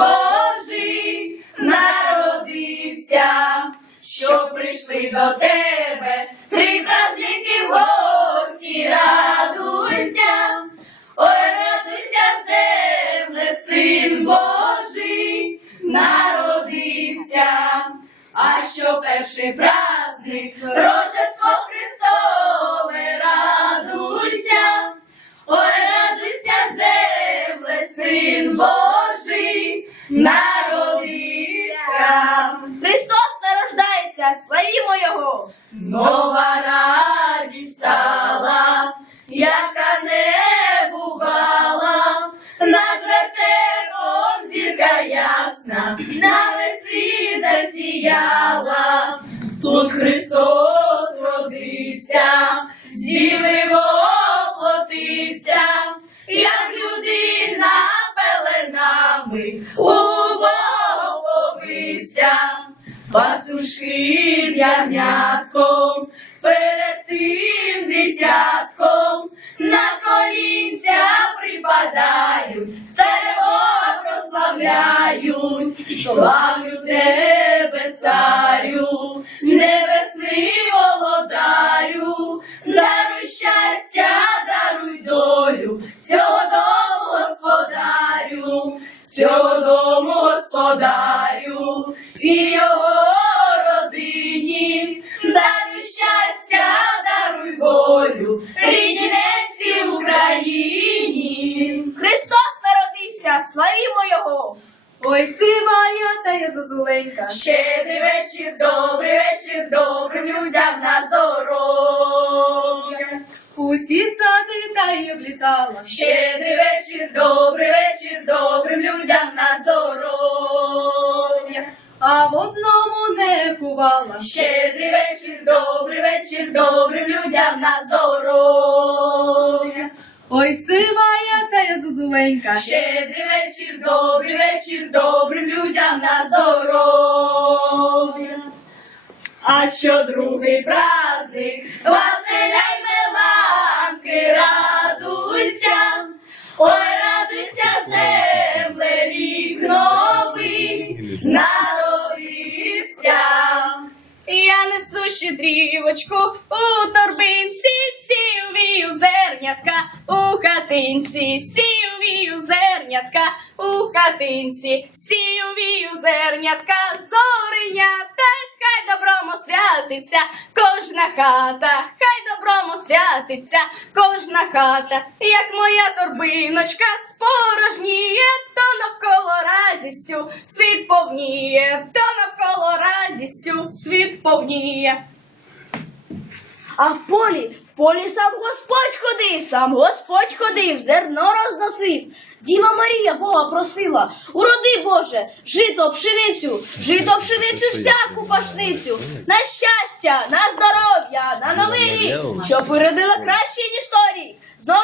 Божий народився, що прийшли до тебе, три праздники в гості, радуйся, ой, радуйся, земле, син Божий народився, а що перший праздник, Рождество Христове, радуйся, ой, радуйся, земле, син Божий народився. Христос нарождається, славімо Його! Нова радість стала, яка не бувала, над вертепом зірка ясна, на весь світ засіяла. Тут Христос повився. Пастушки з ягнятком, перед тим дитятком, на колінця припадають, царя прославляють, славлю тебе, царю, Ой, сивая та я зозуленька. Щедрий вечір, добрий вечір, добрим людям на здоров'я. Усі сади та й облітала. Щедрий вечір, добрий вечір, добрим людям на здоров'я. А в одному не кувала. Щедрий вечір, добрий вечір, добрим людям на здоров'я. Ой, сивая та. Щедрий вечір, добрий вечір, добрим людям на здоров'я. А що другий праздник, Василя й Меланки, радуйся, ой, радуйся, земле, рік новий народився. Я несу щедрівочку у торбинці, сів вію зернятка у хатинці, сів вію зернятка у хатинці, сів вію зернятка, зоренятка, хай доброму святиться кожна хата, хай доброму святиться кожна хата, як моя торбиночка спорожніє, то навколо радістю світ повніє, то навколо радістю світ повніє. А в полі, полі сам Господь ходив, сам Господь ходив, зерно розносив. Діва Марія Бога просила, уроди Боже, жито пшеницю, жито пшеницю всяку пашницю, на щастя, на здоров'я, на новий рік, що породила краще, ніж торік. Знову